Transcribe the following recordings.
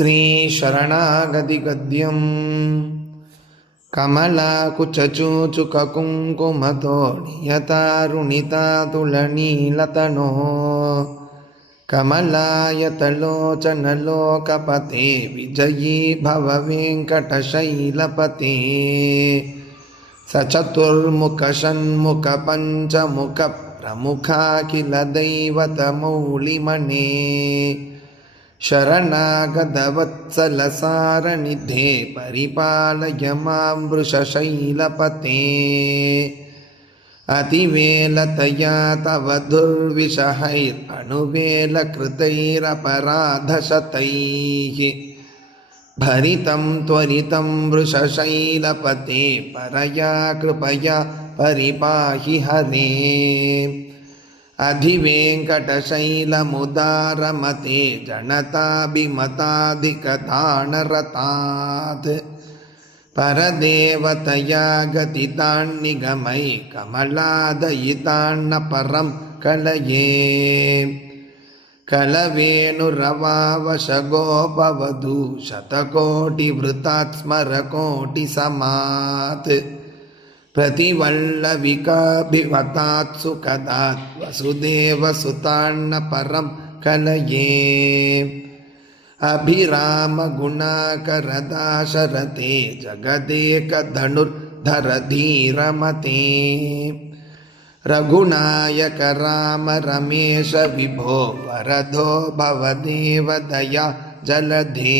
श्रीशरणागदिगद्यं कमला कुचूचुककुङ्कुमतो नियता रुणितातुलनीलतनो कमलायतलोचनलोकपते विजयी भववेङ्कटशैलपते स चतुर्मुखषण्मुखपञ्चमुखप्रमुखा किल शरणागतवत्सलसारनिधे परिपालय मां वृषशैलपते अतिवेलतया तव दुर्विषहैरनुवेलकृतैरपराधशतैः भरितं त्वरितं वृषशैलपते परया कृपया परिपाहि हरे अधिवेङ्कटशैलमुदारमते जनताभिमताधिकताणरतात् परदेवतया गतितान्निगमै कमलादयितान्न परं कलये कलवेणुरवावशगोपवधू शतकोटिवृतात् स्मरकोटिसमात् प्रतिवल्लविकाभिवतात्सु कदात् वसुदेवसुतान्न परं कलये अभिरामगुणाकरदाशरथे जगदेकधनुर्धरधीरमते रघुनायक राम रमेश विभो वरदो भवदेवदया जलधे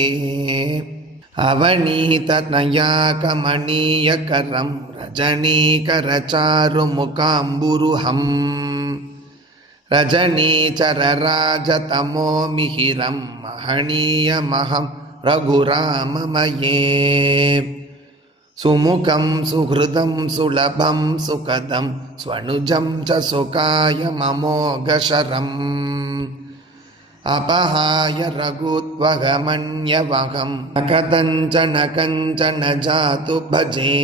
अवनीतनयाकमणीयकरं रजनीकरचारुमुकाम्बुरुहं रजनीचरराजतमो मिहिरं महणीयमहं रघुराममये सुमुखं सुहृदं सुलभं सुखदं स्वनुजं च सुखाय ममोघशरम् अपहाय रघुत्वगमन्यवहं न कथञ्चन कञ्चन जातु भजे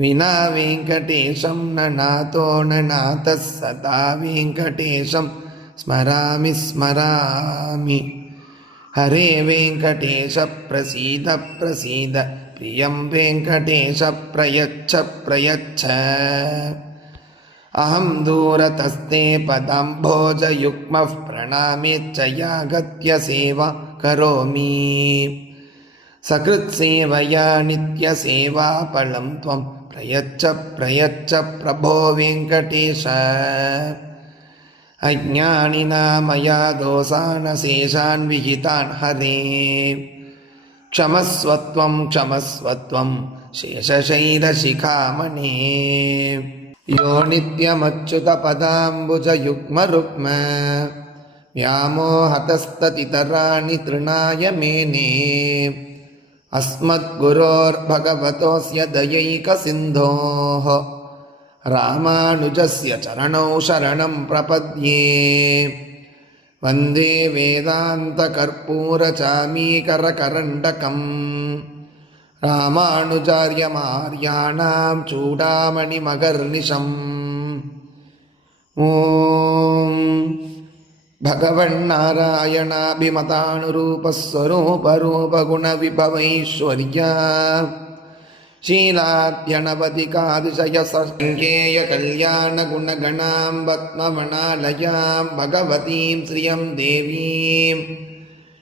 विना वेङ्कटेशं ननातो ननातः सदा वेङ्कटेशं स्मरामि स्मरामि हरे वेङ्कटेशप्रसीद प्रसीद प्रियं वेङ्कटेश प्रयच्छ प्रयच्छ अहं दूरतस्ते पदं भोजयुग्मः प्रणामि चयागत्य सेवा करोमि सकृत्सेवया नित्यसेवापलं त्वं प्रयच्छ प्रयच्छ प्रभो वेङ्कटेश अज्ञानिना मया दोषानशेषान् विहितान् हरे क्षमस्व त्वं क्षमस्व त्वं शेषशैलशिखामणे यो नित्यमच्युतपदाम्बुजयुग्मरुक्म व्यामोहतस्ततितराणि तृणाय मेने अस्मद्गुरोर्भगवतोऽस्य दयैकसिन्धोः रामानुजस्य चरणौ शरणं प्रपद्ये वन्दे वेदान्तकर्पूरचामीकरकरण्डकम् ராமானுஜாரியமாரியாணாம் சூடாமணி மகர்நிஷம் ஓம் भगवन्नारायणाभिमतानुरूपस्वरूपरूपगुणविभवैश्वर्या शीलाद्यणपतिकादिशयसङ्गेयकल्याणगुणगणां पद्मवणालयां भगवतीं श्रियं देवीम्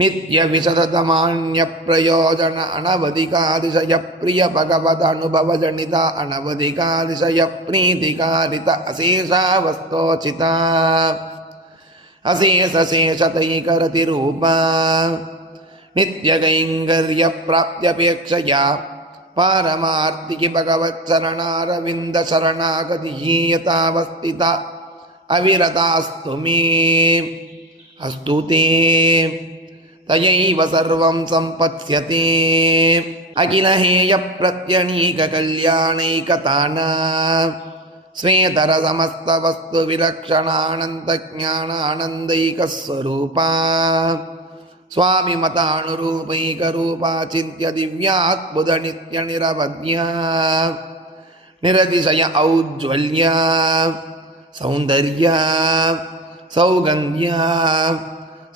नित्यविशतमान्यप्रयोजन अनवधिकातिशयप्रियभगवदनुभवजनिता अनवधिकातिशयप्रीतिकारित अशेषावस्तोचिता अशेषशेषतैकरतिरूपा नित्यकैङ्कर्यप्राप्त्यपेक्षया पारमार्तिकि भगवत्सरणारविन्दशरणागतिहीयतावस्थिता अविरतास्तु मे अस्तु ते தயைவ சர்வம் சம்பத்யதே அகிலஹேய பிரத்யநீக கல்யாணைகதானா ஸ்வேதரசமஸ்தவஸ்து விலक्षणानन्दज्ञानानन्दैकस्वरूपा स्वामि मतानुरूपैकरूपाचिन्त्य दिव्यात्बुधनित्यनिरवद्या निरतिशय औज्ज्वल्या सौन्दर्या सौगन्ध्या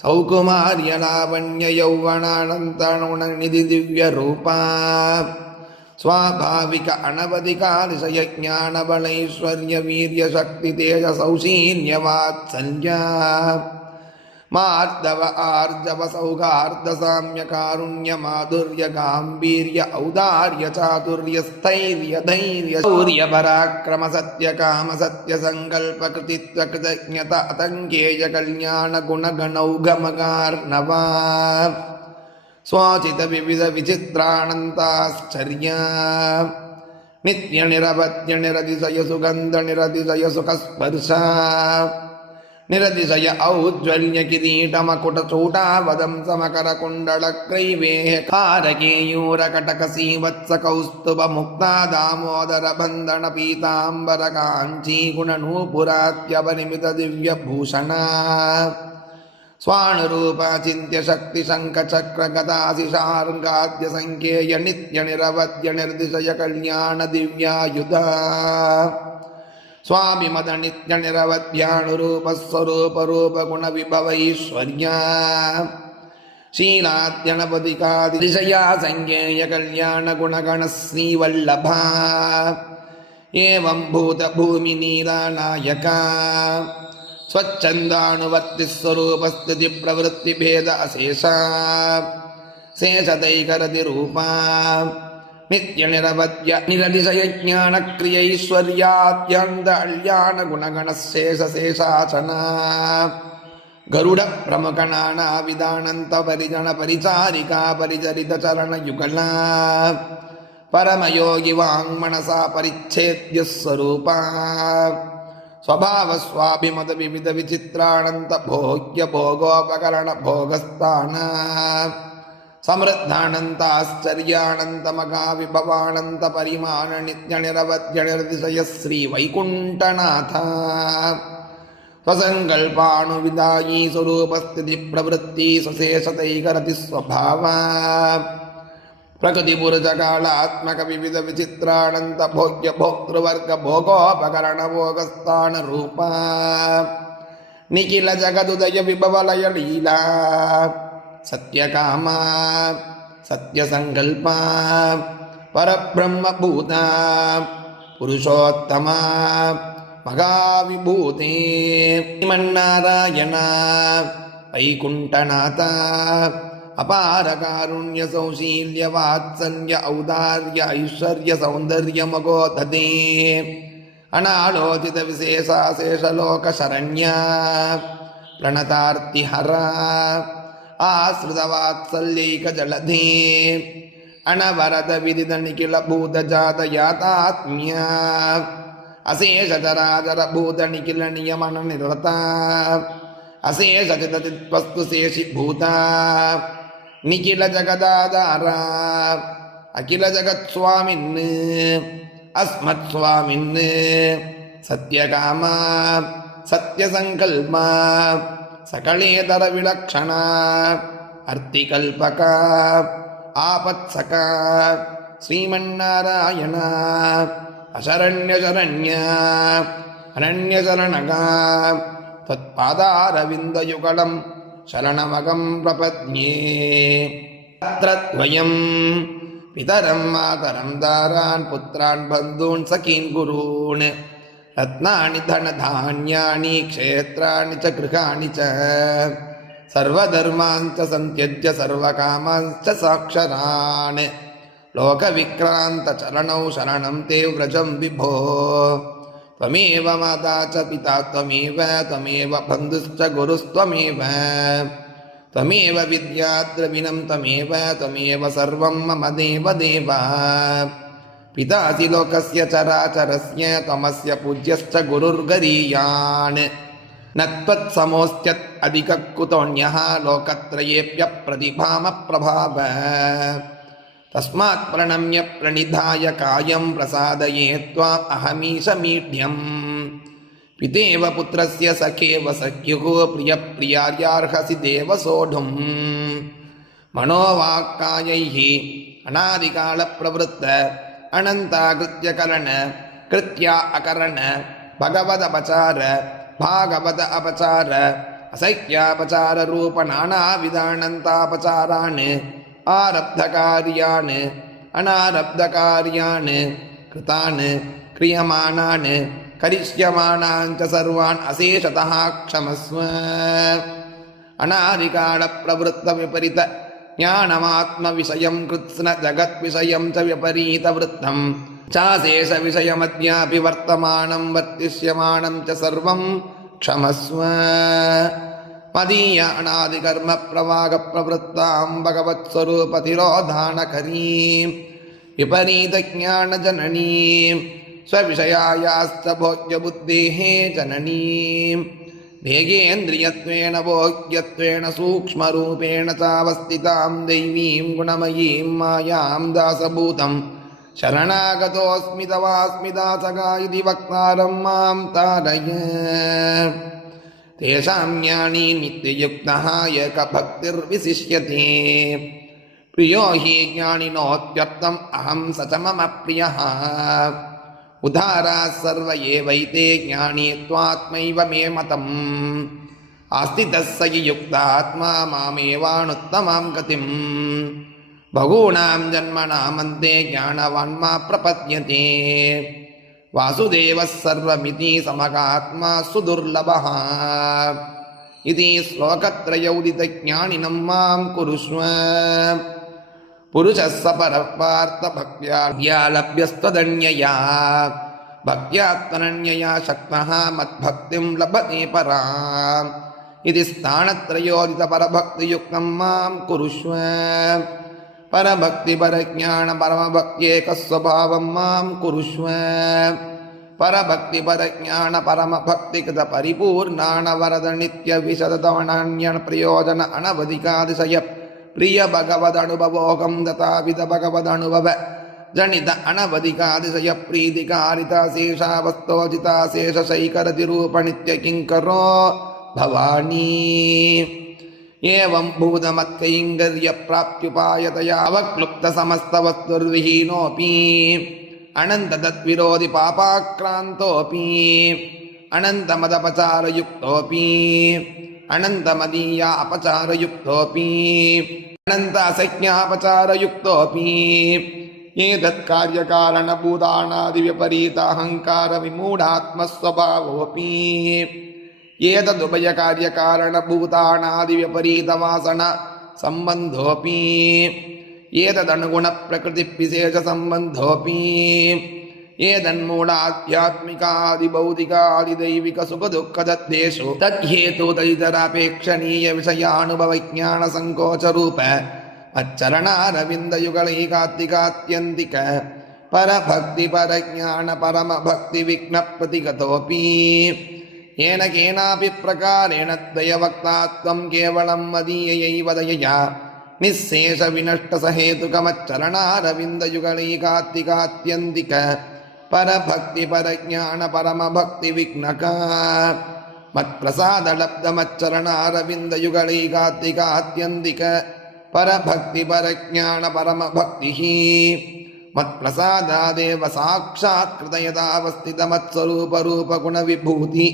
सौकुमार्यलावण्ययौवनानन्तणुणनिधि दिव्यरूपा स्वाभाविक अनवधिकातिशयज्ञानबलैश्वर्यवीर्यशक्तितेजसौशील्यवात्सल्या மார்தவ ஆர்தவ சௌகார்தசாமிய காருண்ய மாதுரிய காம்பீரிய ஔதாரிய சாதுரிய ஸ்தைரிய தைரிய சௌரிய பராக்கிரம சத்ய காம சத்ய சங்கல்ப கிருதித்வ கிருதஜத அதங்கேய கல்யாண குணகணௌகமகார்ணவா स्वाचित विविध विचित्राणन्ताश्चर्या नित्य निरपत्य निरतिशय सुगन्ध निरतिशय सुखस्पर्शा निरतिशय औज्ज्वल्यकिरीटमकुटचूटावदं समकरकुण्डलक्रैवेः कारकेयूरकटकसीवत्सकौस्तुभमुक्ता दामोदरबन्धनपीताम्बरकाञ्चीगुणनूपुरात्यपरिमितदिव्यभूषणा स्वानुरूपाचिन्त्यशक्तिशङ्खचक्रगदाशिशार्ङ्गाद्यसङ्ख्येय नित्यनिरवद्य निर्दिशय कल्याणदिव्यायुधा ಸ್ವಾಮಿ ಮದ ನಿತ್ಯ ನಿರವತ್ಯಾನುರೂಪ ಸ್ವರೂಪ ರೂಪ ಗುಣ ವಿಭವ ಈಶ್ವರ್ಯ शीलाद्यणपतिकादिशया सङ्ज्ञेयकल्याणगुणगणश्रीवल्लभा एवं भूतभूमिनीलानायका स्वच्छन्दानुवर्तिस्वरूपस्थितिप्रवृत्तिभेद अशेषा शेषतैकरति रूपा நித்யநிரவத்ய நிரதிசயஜானக்ரியைஸ்வர்யாத்யந்த அல்யான குணகணசேஷசேஷாசனா கருட பிரமகணானா விதானந்த பரிஜன பரிசாரிகா பரிச்சரித சரண யுகலா பரமயோகி வாங்மனசா பரிச்சேத்ய ஸ்வரூபா स्वभावस्वाभिमत विविध विचित्रानन्त भोग्य भोगोपकरण भोगस्ताना समृद्धानन्ताश्चर्यानन्तमघाविभवानन्तपरिमाणनित्यनिरवत्यनिर्विषयश्रीवैकुण्ठनाथ स्वसङ्कल्पाणुविदायी स्वरूपस्थितिप्रवृत्ति स्वशेषतैकरति स्वभावा प्रकृतिपुरुषकालात्मकविविधविचित्रानन्तभोग्यभोक्तृवर्गभोगोपकरणभोगस्तानरूपा निखिलजगदुदयविभवलयलीला சத்யகாமா சத்யசங்கல்பா பரபிரம்மபூதா புருஷோத்தமா மகாவிபூதே மன்னாராயணா வைகுண்டநாதா அபாரகாருண்ய சௌசீல்ய வாத்சல்ய ஔதாரிய ஐஸ்வர்ய சௌந்தர்ய மகோததே அனாலோச்சித விசேஷாசேஷலோக பிரணதார்த்திஹரா आश्रितवात्सल्यैकजलधे अणवरदविदिदनिखिलभूतजातयातात्म्या अशेषचराचरभूतनिखिलनियमननिरता अशेषचिततित्वस्तु शेषिभूता निखिलजगदाधारा अखिलजगत्स्वामिन् अस्मत्स्वामिन् सत्यकामा सत्यसङ्कल्मा सकलेदरविलक्षणा अर्तिकल्पका आपत्सका श्रीमन्नारायणा अशरण्यशरण्या अनन्यशरणगा त्वत्पादारविन्दयुगलं शरणमगं प्रपद्ये अत्र द्वयं पितरं मातरं दारान् पुत्रान् बन्धून् सखीन् गुरून् ரத்னாணி தனதானியாணி க்ஷேத்ராணி ச கிருகாணி ச சர்வதர்மாஞ்ச சந்தியஜ்ய சர்வகாமாஞ்ச சாட்சரான் லோகவிக்ராந்த சரணௌ சரணம் தே விரஜம் விபோ त्वमेव माता च पिता त्वमेव त्वमेव बन्धुश्च गुरुस्त्वमेव त्वमेव विद्याद्रविणं त्वमेव त्वमेव सर्वं मम देवदेव பிதாசி லோகசிய சராச்சரஸ்ய தமஸ்ய பூஜ்யஸ்ட குருர்கரீயான் நத்வத் சமோஸ்தியத் அதிகக்குதோன்யா லோகத்ரயேப்ய பிரதிபாம பிரபாவ தஸ்மாத் பிரணம்ய பிரணிதாய காயம் பிரசாதயே துவாம் அகமீஷமீட்யம் பிதேவ புத்திரஸ்ய சகேவ சக்யுகோ பிரிய பிரியார்யார்ஹசி தேவ சோடும் மனோவாக்காயை அநாதிகால பிரவருத்த अनन्ताकृत्यकरण कृत्या अकरण भगवदपचार भागवत अपचार असैक्यापचाररूपनानाविधानन्तापचारान् आरब्धकार्यान् अनारब्धकार्यान् कृतान् क्रियमाणान् करिष्यमाणाञ्च सर्वान् अशेषतः क्षमस्व अनारिकाणप्रवृत्तविपरीत ज्ञानमात्मविषयं कृत्स्नजगद्विषयं च व्यपरीतवृत्तं चाशेषविषयमद्यापि वर्तमानं वर्तिष्यमाणं च सर्वं क्षमस्व मदीयाणादिकर्मप्रवागप्रवृत्तां भगवत्स्वरूपतिरोधानकरीं विपरीतज्ञानजननीं स्वविषयायाश्च भोग्यबुद्धेः जननीम् वेगेन्द्रियत्वेन भोग्यत्वेन सूक्ष्मरूपेण चावस्थितां दैवीं गुणमयीं मायां दासभूतं शरणागतोऽस्मि तवास्मि दासगा इति वक्तारं मां तारय तेषां ज्ञानी नित्ययुक्तः एकभक्तिर्विशिष्यते प्रियो हि ज्ञानिनोत्यर्थम् अहं स च मम प्रियः உதாரா சர்வ ஏவைத்தே ஞானி துவாத்மைவ மே மதம் அஸ்தி ஆஸ்திதஸ்ஸகி யுக்தாத்மா மாமேவானுத்தமாம் கதிம் பகூணாம் ஜன்மனாமந்தே ஞானவான்மா பிரபத்யதே வாசுதேவ வாசுதேவः सर्वमिति சுதுர்லபா सुदुर्लभः ஸ்லோகத்ரயோதித श्लोकत्रयोदितज्ञानिनं मां குருஸ்வ புருஷ சபரப்பார்த்த பக்தியா லபியஸ்ததன்யா பக்தியாத்மனன்யா சக்னஹா மத்பக்திம் லபதே பராம் இது ஸ்தானத்ரயோதித பரபக்தியுக்தம் மாம் குருஷ்வ பரபக்தி பரஜான பரமபக்தியேகஸ்வபாவம் மாம் குருஷ்வ பரபக்தி பரஜான பரமபக்திகிருத பரிபூர்ணான வரத நித்ய விசததவணான்யன் பிரயோஜன அனவதிகாதிசய ಪ್ರಿಯ ಭಗವದನುಭವೋಹಂ ತಥಾವಿಧ ಭಗವದನುಭವ ಜನಿತ ಅನವಧಿಕಾತಿಶಯ ಪ್ರೀತಿಕಾರಿತಾಶೇಷಾವಸ್ತೋಚಿತ ಶೇಷಶೈಕರತಿರೂಪಣಿತ್ಯ ಕಿಂಕರೋ ಭವಾನೀ ಏವಂ ಭೂತಮತ್ಕೈಂಗರ್ಯ ಪ್ರಾಪ್ತ್ಯುಪಾಯತಯ ಅವಕ್ಲುಪ್ತ ಸಮಸ್ತವಸ್ತುರ್ವಿಹೀನೋಪಿ ಅನಂತ ತದ್ವಿರೋಧಿ ಪಾಪಾಕ್ರಾಂತೋಪಿ ಅನಂತ ಮದಪಚಾರಯುಕ್ತೋಪಿ அனந்தமதீயா அபச்சாரயுக்தோபி அனந்த அசக்ஞாபச்சாரயுக்தோபி ஏதத் காரியகாரணபூதானாதிவிபரீதாஹங்காரவிமூடாத்மஸ்வபாவோபி ஏததுபயகாரியகாரணபூதானாதிவிபரீதவாசன சம்பந்தோபி ஏததனுகுணப்பிரகிருதிவிசேஷசம்பந்தோபி एतन्मूढाध्यात्मिकादिभौतिकादिदैविकसुखदुःखदत्तेषु तद्हेतुतैतरापेक्षणीयविषयानुभवज्ञानसङ्कोचरूप मच्चरणारविन्दयुगलैकात्तिकात्यन्तिक परभक्तिपरज्ञानपरमभक्तिविघ्नप्रतिगतोऽपि येन केनापि प्रकारेण त्वयवक्तात्वं केवलं मदीययैव दयया निःशेषविनष्टसहेतुकमच्चरणारविन्दयुगलैकात्तिकात्यन्तिक பரபக்தி பரஜான பரமபக்தி விக்னகா மத்பிரசாதலப்தமச்சரண அரவிந்த யுகலை காத்திக அத்தியந்திக பரபக்தி பரஜான பரமபக்தி மத்பிரசாதாதேவ சாட்சாத் கிருதயதாவஸ்தித மத்ஸ்வரூபரூபகுணவிபூதி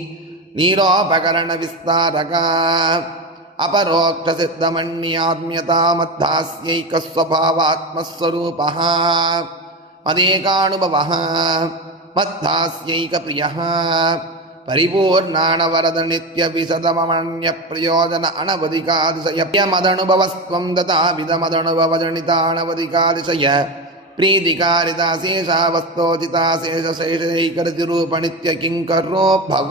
நீலோபகரண விஸ்தாரகா अपरोक्षसिद्धमण्यात्म्यतामद्धास्यैकस्वभावात्मस्वरूपः மதேகானுபவः मत्तास्यैकप्रियः परिपूर्णाणवरदनित्यविशदमण्यप्रयोजन अनवधिकातिशयप्रियमदनुभवस्त्वं दताविधमदनुभवजनितानवधिकातिशय प्रीतिकारिताशेषा वस्तोचिताशेषशेषैकरतिरूपनित्यकिङ्करो भव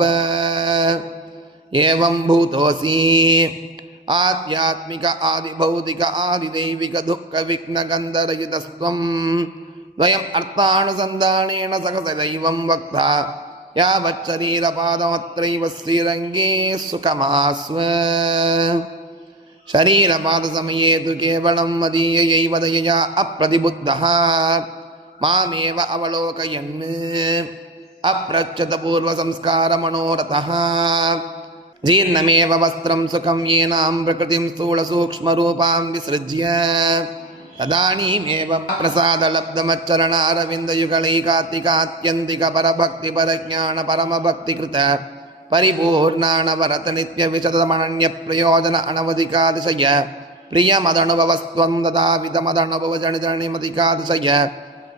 एवं भूतोऽसि आध्यात्मिक आदिभौतिक आदिदैविकदुःखविघ्नगन्धरहितस्त्वम् द्वयम् अर्थानुसन्धानेन सदैवं वक्ता यावच्छरीरपादमत्रैव श्रीरङ्गे सुखमास्व शरीरपादसमये तु केवलं मदीययैव दयया अप्रतिबुद्धः मामेव अवलोकयन् अप्रच्छतपूर्वसंस्कारमनोरथः जीर्णमेव वस्त्रं सुखं येनां प्रकृतिं स्थूलसूक्ष्मरूपां विसृज्य तदानीमेव प्रसादलब्धमच्चरणारविन्दयुगलैकात्तिकात्यन्तिकपरभक्तिपरज्ञानपरमभक्तिकृत परिपूर्णाणवरतनित्यविशतमनन्यप्रयोजन अनवधिकातिशय प्रियमदनुभवस्त्वं ददाविदमदनुभवजनितनिमतिकातिशय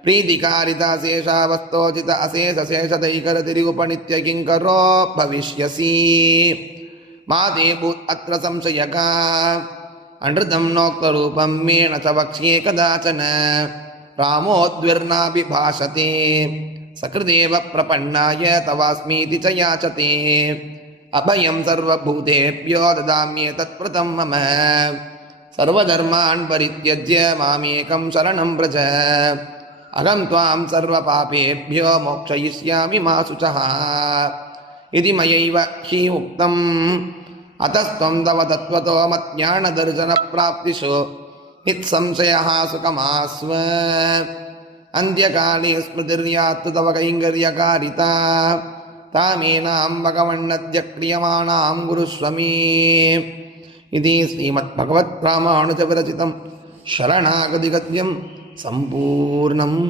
प्रीतिकारिताशेषावस्तोचित अशेषशेषदैकरतिरिगुपनित्य किङ्करो भविष्यसि मा देभूत् अत्र संशयका अनृतं नोक्तरूपं मेण स वक्ष्ये कदाचन रामोद्विर्नापि भाषते सकृदेव प्रपन्नाय तवास्मीति च याचते अभयं सर्वभूतेभ्यो ददाम्येतत्प्रतं मम सर्वधर्मान् परित्यज्य मामेकं शरणं व्रज अहं त्वां सर्वपापेभ्यो मोक्षयिष्यामि मा शुचः इति मयैव हि उक्तम् अतस्त्वं तव तत्त्वतो मज्ञानदर्शनप्राप्तिषु निःसंशयः सुखमास्व अन्त्यकाले स्मृतिर्यात्तु तव कैङ्कर्यकारिता तामेनां भगवन्नद्य क्रियमाणां गुरुस्वमी इति श्रीमद्भगवत्प्रामाणुजविरचितं शरणागतिगद्यं सम्पूर्णम्